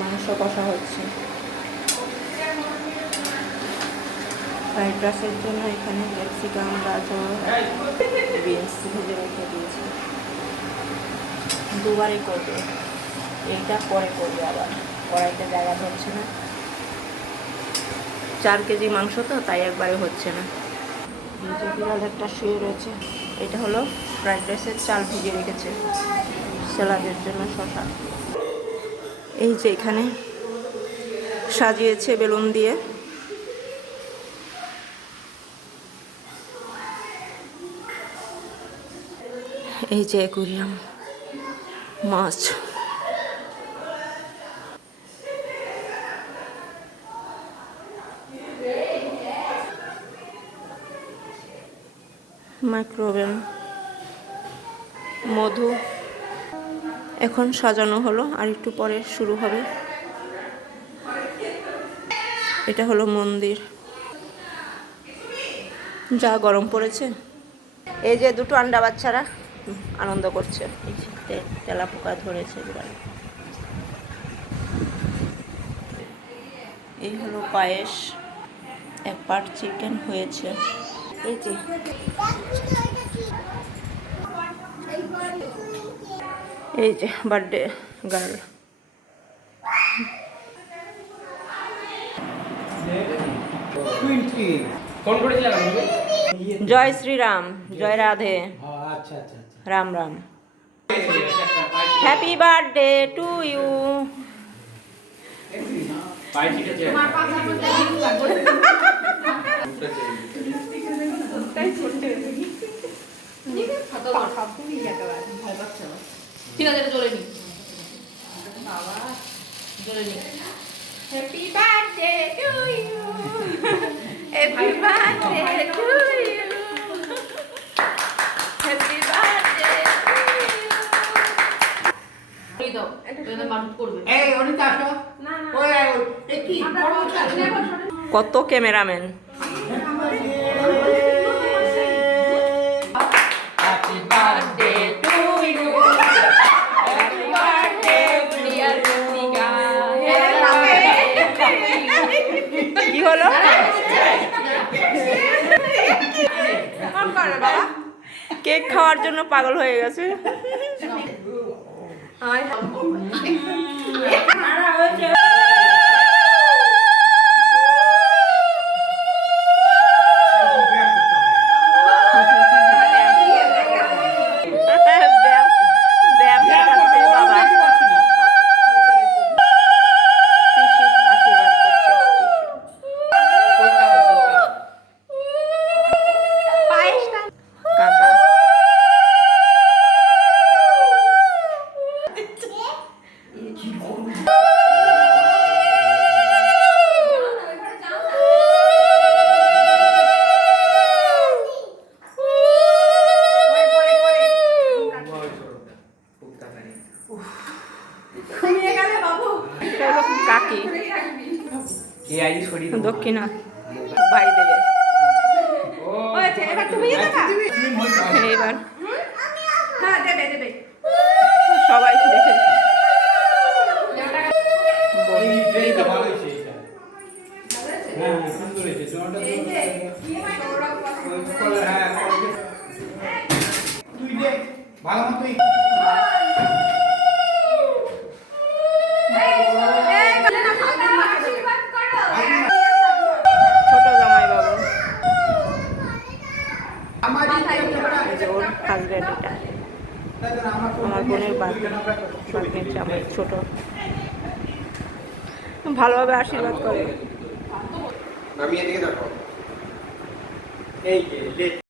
মাংস কষা হচ্ছে। ফ্রাইড রাইসের জন্য এখানে ক্যাপসিকাম, গাজর, বিনস ভেজে রেখে দিয়েছি। দুবারই করবে, এইটা পরে করবে, আবার কড়াইতে জায়গা হচ্ছে না। 4 কেজি মাংস তো, তাই একবারে হচ্ছে না। ভিজে বিড়াল একটা শুয়ে রয়েছে। এটা হলো ফ্রাইড রাইসের চাল ভিজে রেখেছে, স্যালাডের জন্য শসা। এই যে এখানে সাজিয়েছে বেলুন দিয়ে। এই যে অ্যাকুয়ারিয়াম, মাছ। মাইক্রোওভেন, মধু। এখন সাজানো হলো, আর একটু পরে শুরু হবে। এটা হলো মন্দির। যা গরম পড়েছে। এই যে দুটো আন্ডা বাচ্চারা আনন্দ করছে। তেলা পোকা ধরেছে বিড়াল। এই হলো পায়েস, 1 পার্ট চিকেন হয়েছে। এই যে এই যে বার্থডে গার্ল। জয় শ্রীরাম, জয় Radhe, Ram Ram. Happy birthday to you. ঠিক আছে, চলে নি বাবা, চলে নি। Happy birthday to you, happy birthday to you, happy birthday to you. দাও, এটা মানুষ করবে। এই অনিতা আসো। না না, ওই এই কি কত cameraman. Happy birthday to you, happy birthday dear Runika. কি হলো? কেক খাওয়ার জন্য পাগল হয়ে গেছে। কাকি দক্ষিণা ভাই দেবে। এবার সবাই দেখে ছোট জামাই বাবু, ওর হাজব্যান্ড। এটা আমার বোনের বাচ্চা, আমার ছোট। ভালোভাবে আশীর্বাদ করে।